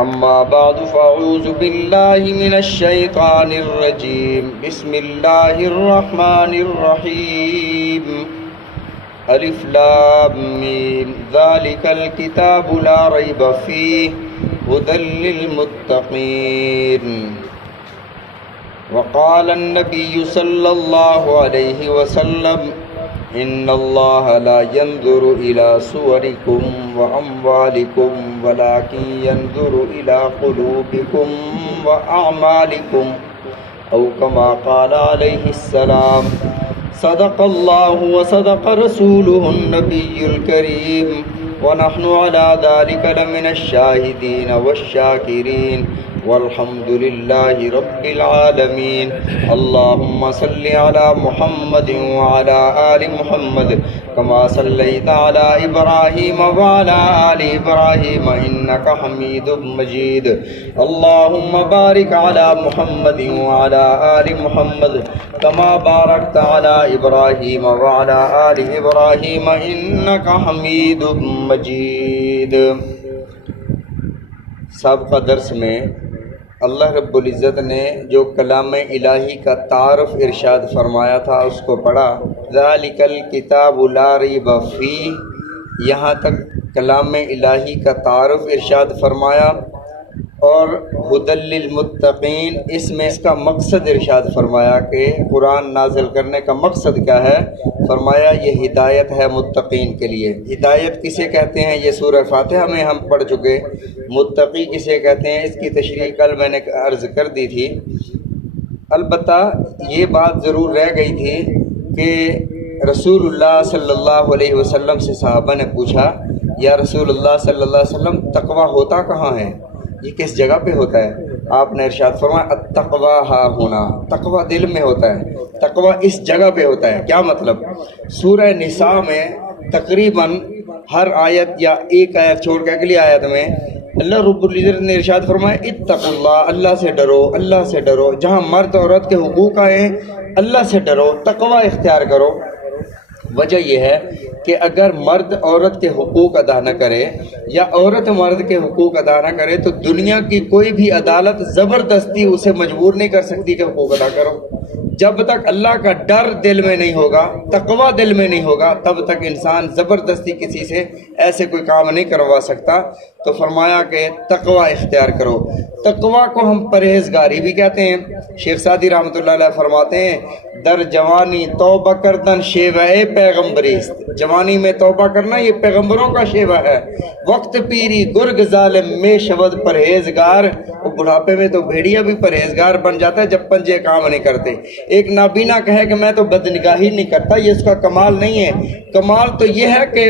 أما بعد فأعوذ بالله من الشيطان الرجيم بسم الله الرحمن الرحيم ألف لام ميم ذلك الكتاب لا ريب فيه هدى للمتقين وقال النبي صلى الله عليه وسلم إن الله لا ينظر إلى صوركم وأموالكم ولكن ينظر إلى قلوبكم وأعمالكم أو كما قال عليه السلام صدق الله وصدق رسوله النبي الكريم ونحن على ذلك لمن الشاهدين والشاكرين والحمد لله رب العالمين اللهم صل على محمد وعلى آل محمد كما صليت على إبراهيم وعلى آل إبراهيم إنك حميد مجيد اللهم بارك على محمد وعلى آل محمد كما باركت على إبراهيم وعلى آل إبراهيم إنك حميد مجيد۔ سابقہ درس میں اللہ رب العزت نے جو کلام الہی کا تعارف ارشاد فرمایا تھا اس کو پڑھا۔ ذالک الکتاب لا ریب فیہ، یہاں تک کلام الہی کا تعارف ارشاد فرمایا، اور ھدی للمتقین اس میں اس کا مقصد ارشاد فرمایا کہ قرآن نازل کرنے کا مقصد کیا ہے۔ فرمایا یہ ہدایت ہے متقین کے لیے۔ ہدایت کسے کہتے ہیں یہ سورہ فاتحہ میں ہم پڑھ چکے۔ متقی کسے کہتے ہیں اس کی تشریح کل میں نے عرض کر دی تھی۔ البتہ یہ بات ضرور رہ گئی تھی کہ رسول اللہ صلی اللہ علیہ وسلم سے صحابہ نے پوچھا یا رسول اللہ صلی اللہ علیہ وسلم تقویٰ ہوتا کہاں ہے، یہ کس جگہ پہ ہوتا ہے؟ آپ نے ارشاد فرمایا التقویٰ ہا ہونا، تقویٰ دل میں ہوتا ہے، تقویٰ اس جگہ پہ ہوتا ہے۔ کیا مطلب؟ سورہ نساء میں تقریباً ہر آیت یا ایک آیت چھوڑ کے اگلی آیت میں اللہ رب العزت نے ارشاد فرمایا اتقوا اللہ، اللہ سے ڈرو، اللہ سے ڈرو۔ جہاں مرد عورت کے حقوق آئے ہیں اللہ سے ڈرو، تقویٰ اختیار کرو۔ وجہ یہ ہے کہ اگر مرد عورت کے حقوق ادا نہ کرے یا عورت مرد کے حقوق ادا نہ کرے تو دنیا کی کوئی بھی عدالت زبردستی اسے مجبور نہیں کر سکتی کہ حقوق ادا کرو۔ جب تک اللہ کا ڈر دل میں نہیں ہوگا، تقویٰ دل میں نہیں ہوگا، تب تک انسان زبردستی کسی سے ایسے کوئی کام نہیں کروا سکتا۔ تو فرمایا کہ تقویٰ اختیار کرو۔ تقویٰ کو ہم پرہیزگاری بھی کہتے ہیں۔ شیخ سعدی رحمۃ اللہ علیہ فرماتے ہیں در جوانی توبہ کردن شیوہ پیغمبریست، جوانی میں توبہ کرنا یہ پیغمبروں کا شیوہ ہے۔ وقت پیری گرگ ظالم میں شود پرہیزگار، وہ بڑھاپے میں تو بھیڑیا بھی پرہیزگار بن جاتا ہے جب پنجے کام نہیں کرتے۔ ایک نابینا کہے کہ میں تو بدنگاہی نہیں کرتا، یہ اس کا کمال نہیں ہے۔ کمال تو یہ ہے کہ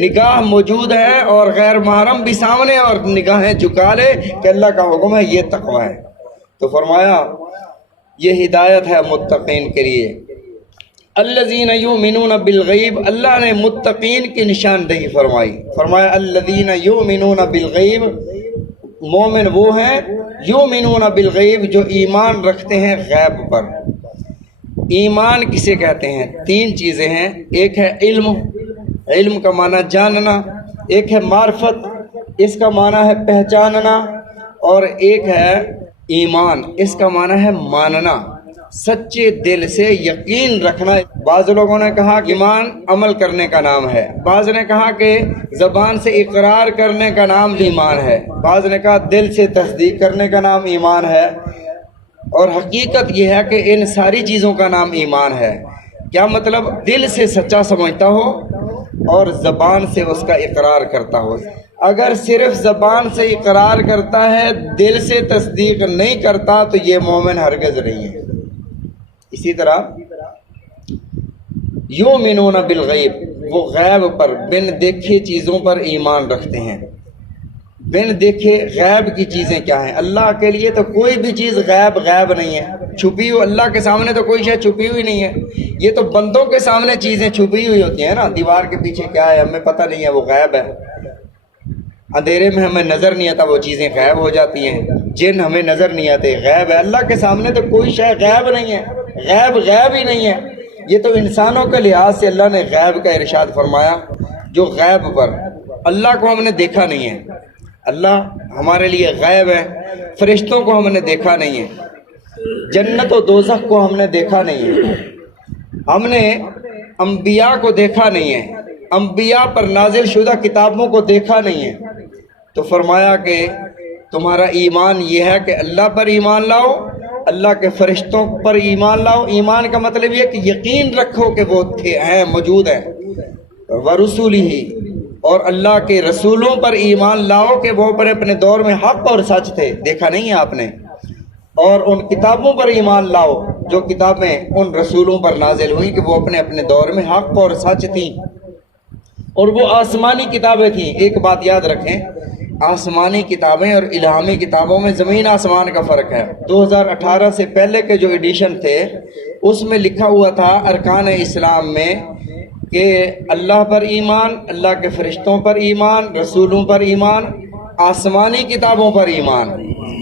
نگاہ موجود ہے اور غیر محرم بھی سامنے اور نگاہیں جھکا لے کہ اللہ کا حکم ہے، یہ تقویٰ ہے۔ تو فرمایا یہ ہدایت ہے متقین کے لیے۔ الذین یؤمنون بالغیب، اللہ نے متقین کی نشاندہی فرمائی۔ فرمایا الذین یؤمنون بالغیب، مومن وہ ہیں یؤمنون بالغیب جو ایمان رکھتے ہیں غیب پر۔ ایمان کسے کہتے ہیں؟ تین چیزیں ہیں، ایک ہے علم، علم کا معنی جاننا، ایک ہے معرفت، اس کا معنی ہے پہچاننا، اور ایک ہے ایمان، اس کا معنی ہے ماننا، سچے دل سے یقین رکھنا۔ بعض لوگوں نے کہا کہ ایمان عمل کرنے کا نام ہے، بعض نے کہا کہ زبان سے اقرار کرنے کا نام ایمان ہے، بعض نے کہا دل سے تصدیق کرنے کا نام ایمان ہے، اور حقیقت یہ ہے کہ ان ساری چیزوں کا نام ایمان ہے۔ کیا مطلب؟ دل سے سچا سمجھتا ہو اور زبان سے اس کا اقرار کرتا ہو۔ اگر صرف زبان سے اقرار کرتا ہے، دل سے تصدیق نہیں کرتا تو یہ مومن ہرگز نہیں ہے۔ اسی طرح یؤمنون بالغیب، وہ غیب پر، بن دیکھے چیزوں پر ایمان رکھتے ہیں۔ بن دیکھے غیب کی چیزیں کیا ہیں؟ اللہ کے لیے تو کوئی بھی چیز غیب نہیں ہے، چھپی ہوئی۔ اللہ کے سامنے تو کوئی شے چھپی ہوئی نہیں ہے۔ یہ تو بندوں کے سامنے چیزیں چھپی ہوئی ہوتی ہیں نا، دیوار کے پیچھے کیا ہے ہمیں پتہ نہیں ہے، وہ غیب ہے۔ اندھیرے میں ہمیں نظر نہیں آتا، وہ چیزیں غائب ہو جاتی ہیں۔ جن ہمیں نظر نہیں آتے، غائب ہے۔ اللہ کے سامنے تو کوئی شے غائب نہیں ہے، غائب ہی نہیں ہے۔ یہ تو انسانوں کے لحاظ سے اللہ نے غائب کا ارشاد فرمایا، جو غائب پر اللہ کو ہم نے دیکھا نہیں ہے، اللہ ہمارے لیے غیب ہے، فرشتوں کو ہم نے دیکھا نہیں ہے، جنت و دوزخ کو ہم نے دیکھا نہیں ہے، ہم نے انبیاء کو دیکھا نہیں ہے، انبیاء پر نازل شدہ کتابوں کو دیکھا نہیں ہے۔ تو فرمایا کہ تمہارا ایمان یہ ہے کہ اللہ پر ایمان لاؤ، اللہ کے فرشتوں پر ایمان لاؤ۔ ایمان کا مطلب یہ کہ یقین رکھو کہ وہ ہیں، موجود ہیں، وَرُسُلِهِ، اور اللہ کے رسولوں پر ایمان لاؤ کہ وہ اپنے دور میں حق اور سچ تھے، دیکھا نہیں ہے آپ نے، اور ان کتابوں پر ایمان لاؤ جو کتابیں ان رسولوں پر نازل ہوئیں کہ وہ اپنے دور میں حق اور سچ تھیں، اور وہ آسمانی کتابیں تھیں۔ ایک بات یاد رکھیں، آسمانی کتابیں اور الہامی کتابوں میں زمین آسمان کا فرق ہے۔ 2018 سے پہلے کے جو ایڈیشن تھے اس میں لکھا ہوا تھا ارکان اسلام میں کہ اللہ پر ایمان، اللہ کے فرشتوں پر ایمان، رسولوں پر ایمان، آسمانی کتابوں پر ایمان،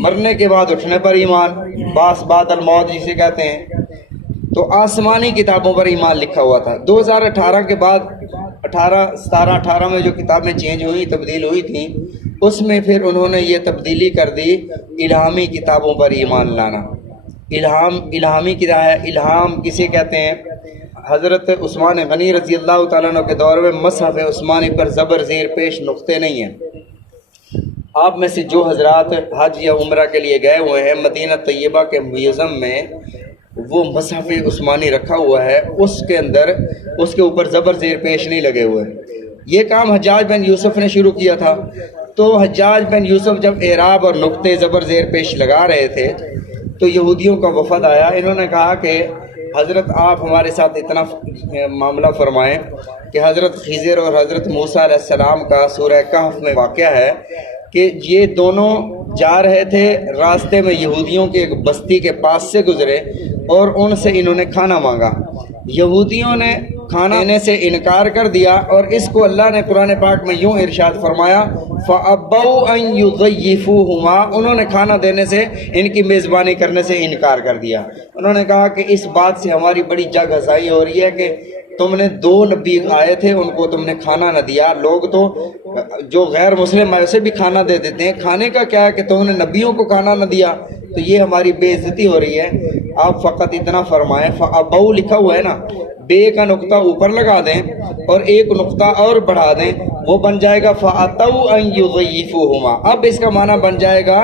مرنے کے بعد اٹھنے پر ایمان، باس بعد الموت جسے کہتے ہیں، تو آسمانی کتابوں پر ایمان لکھا ہوا تھا۔ 2018 کے بعد 18 میں جو کتابیں چینج ہوئی، تبدیل ہوئی تھیں، اس میں پھر انہوں نے یہ تبدیلی کر دی، الہامی کتابوں پر ایمان لانا۔ الہامی کتاب ہے، الہام کسے کہتے ہیں؟ حضرت عثمان غنی رضی اللہ تعالیٰ عنہ کے دور میں مصحف عثمانی پر زبر زیر پیش نقطے نہیں ہیں۔ آپ میں سے جو حضرات حج یا عمرہ کے لیے گئے ہوئے ہیں، مدینہ طیبہ کے میوزیم میں وہ مصحف عثمانی رکھا ہوا ہے، اس کے اندر اس کے اوپر زبر زیر پیش نہیں لگے ہوئے۔ یہ کام حجاج بن یوسف نے شروع کیا تھا۔ تو حجاج بن یوسف جب اعراب اور نقطے زبر زیر پیش لگا رہے تھے تو یہودیوں کا وفد آیا، انہوں نے کہا کہ حضرت آپ ہمارے ساتھ اتنا معاملہ فرمائیں کہ حضرت خضر اور حضرت موسیٰ علیہ السلام کا سورہ کہف میں واقعہ ہے کہ یہ دونوں جا رہے تھے، راستے میں یہودیوں کی ایک بستی کے پاس سے گزرے اور ان سے انہوں نے کھانا مانگا۔ یہودیوں نے کھانا دینے سے انکار کر دیا، اور اس کو اللہ نے قرآن پاک میں یوں ارشاد فرمایا فَأَبَّوْا أَن يُضَيِّفُوهُمَا، انہوں نے کھانا دینے سے، ان کی میزبانی کرنے سے انکار کر دیا۔ انہوں نے کہا کہ اس بات سے ہماری بڑی جگ ہنسائی ہو رہی ہے کہ تم نے 2 نبی آئے تھے، ان کو تم نے کھانا نہ دیا۔ لوگ تو جو غیر مسلم ہے اسے بھی کھانا دے دیتے ہیں، کھانے کا کیا ہے کہ تم نے نبیوں کو کھانا نہ دیا، تو یہ ہماری بے عزتی ہو رہی ہے۔ آپ فقط اتنا فرمائیں، فَأَبَوْا لکھا ہوا ہے نا، بے کا نقطہ اوپر لگا دیں اور ایک نقطہ اور بڑھا دیں، وہ بن جائے گا فَأَتَوْا أَن يُضَيِّفُوهُمَا۔ اب اس کا معنی بن جائے گا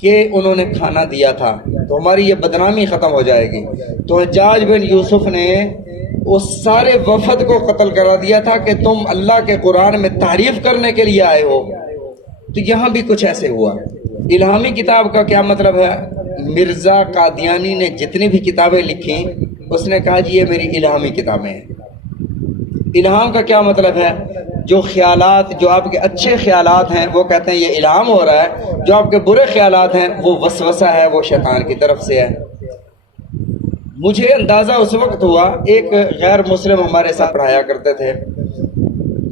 کہ انہوں نے کھانا دیا تھا، تو ہماری یہ بدنامی ختم ہو جائے گی۔ تو حجاج بن یوسف نے اس سارے وفد کو قتل کرا دیا تھا کہ تم اللہ کے قرآن میں تعریف کرنے کے لیے آئے ہو۔ تو یہاں بھی کچھ ایسے ہوا۔ الہامی کتاب کا کیا مطلب ہے؟ مرزا قادیانی نے جتنی بھی کتابیں لکھی اس نے کہا جی یہ میری الہامی کتابیں ہیں۔ الہام کا کیا مطلب ہے؟ جو خیالات، جو آپ کے اچھے خیالات ہیں وہ کہتے ہیں یہ الہام ہو رہا ہے، جو آپ کے برے خیالات ہیں وہ وسوسہ ہے، وہ شیطان کی طرف سے ہے۔ مجھے اندازہ اس وقت ہوا، ایک غیر مسلم ہمارے ساتھ پڑھایا کرتے تھے،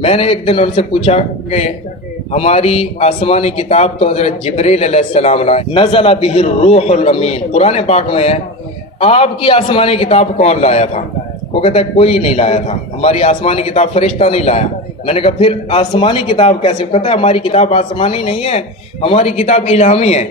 میں نے ایک دن ان سے پوچھا کہ ہماری آسمانی کتاب تو حضرت جبریل علیہ السلام لائے، نزل بہ الروح الامین، قرآن پاک میں ہے، آپ کی آسمانی کتاب کون لایا تھا؟ وہ کہتا ہے کوئی نہیں لایا تھا، ہماری آسمانی کتاب فرشتہ نہیں لایا۔ میں نے کہا پھر آسمانی کتاب کیسے؟ کہتا ہے ہماری کتاب آسمانی نہیں ہے، ہماری کتاب الہامی ہے۔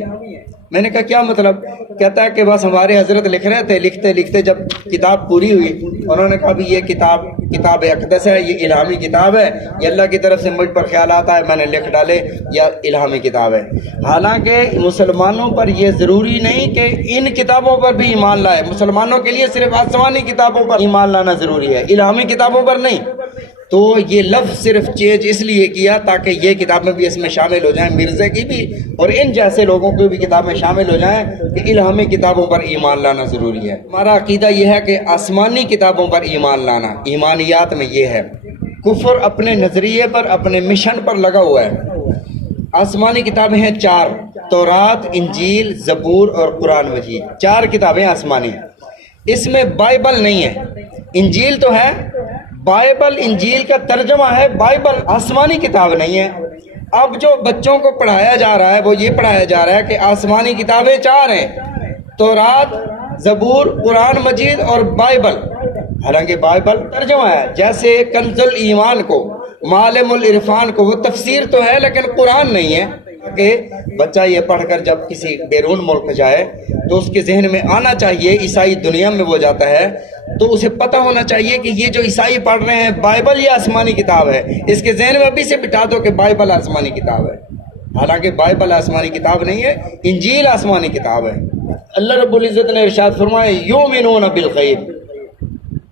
میں نے کہا کیا مطلب؟ کہتا ہے کہ بس ہمارے حضرت لکھ رہے تھے، لکھتے لکھتے جب کتاب پوری ہوئی انہوں نے کہا بھی یہ کتاب اقدس ہے، یہ الہامی کتاب ہے، یہ اللہ کی طرف سے مجھ پر خیالات آئے میں نے لکھ ڈالے، یا الہامی کتاب ہے۔ حالانکہ مسلمانوں پر یہ ضروری نہیں کہ ان کتابوں پر بھی ایمان لائے، مسلمانوں کے لیے صرف آسمانی کتابوں پر ایمان لانا ضروری ہے، الہامی کتابوں پر نہیں۔ تو یہ لفظ صرف چینج اس لیے کیا تاکہ یہ کتابیں بھی اس میں شامل ہو جائیں، مرزا کی بھی اور ان جیسے لوگوں کی بھی کتابیں شامل ہو جائیں کہ الہامی کتابوں پر ایمان لانا ضروری ہے۔ ہمارا عقیدہ یہ ہے کہ آسمانی کتابوں پر ایمان لانا ایمانیات میں یہ ہے۔ کفر اپنے نظریے پر، اپنے مشن پر لگا ہوا ہے۔ آسمانی کتابیں ہیں 4، تورات، انجیل، زبور اور قرآن مجید، 4 کتابیں آسمانی۔ اس میں بائبل نہیں ہے، انجیل تو ہے، بائبل انجیل کا ترجمہ ہے، بائبل آسمانی کتاب نہیں ہے۔ اب جو بچوں کو پڑھایا جا رہا ہے وہ یہ پڑھایا جا رہا ہے کہ آسمانی کتابیں 4 ہیں، تورات، زبور، قرآن مجید اور بائبل۔ حالانکہ بائبل ترجمہ ہے، جیسے کنز الایمان کو، معالم العرفان کو، وہ تفسیر تو ہے لیکن قرآن نہیں ہے۔ تک کہ بچہ یہ پڑھ کر جب کسی بیرون ملک جائے تو اس کے ذہن میں آنا چاہیے، عیسائی دنیا میں وہ جاتا ہے تو اسے پتہ ہونا چاہیے کہ یہ جو عیسائی پڑھ رہے ہیں بائبل یہ آسمانی کتاب ہے۔ اس کے ذہن میں ابھی سے بٹھا دو کہ بائبل آسمانی کتاب ہے، حالانکہ بائبل آسمانی کتاب نہیں ہے، انجیل آسمانی کتاب ہے۔ اللہ رب العزت نے ارشاد فرمایا یؤمنون بالغیب،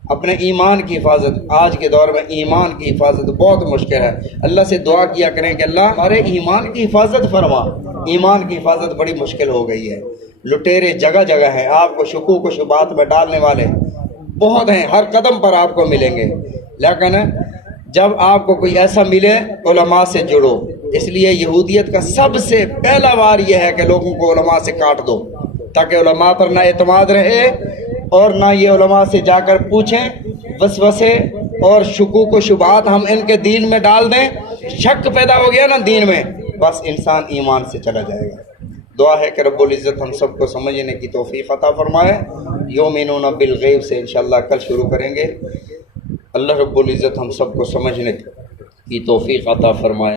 اپنے ایمان کی حفاظت۔ آج کے دور میں ایمان کی حفاظت بہت مشکل ہے، اللہ سے دعا کیا کریں کہ اللہ ہمارے ایمان کی حفاظت فرما۔ ایمان کی حفاظت بڑی مشکل ہو گئی ہے، لٹیرے جگہ جگہ ہیں، آپ کو شکوک و شبہات میں ڈالنے والے بہت ہیں، ہر قدم پر آپ کو ملیں گے۔ لیکن جب آپ کو کوئی ایسا ملے علماء سے جڑو۔ اس لیے یہودیت کا سب سے پہلا وار یہ ہے کہ لوگوں کو علماء سے کاٹ دو، تاکہ علماء پر نہ اعتماد رہے اور نہ یہ علماء سے جا کر پوچھیں، وسوسے اور شکوک و شبہات ہم ان کے دین میں ڈال دیں، شک پیدا ہو گیا نا دین میں، بس انسان ایمان سے چلا جائے گا۔ دعا ہے کہ رب العزت ہم سب کو سمجھنے کی توفیق عطا فرمائے۔ یؤمنون بالغیب سے انشاءاللہ کل شروع کریں گے۔ اللہ رب العزت ہم سب کو سمجھنے کی توفیق عطا فرمائے۔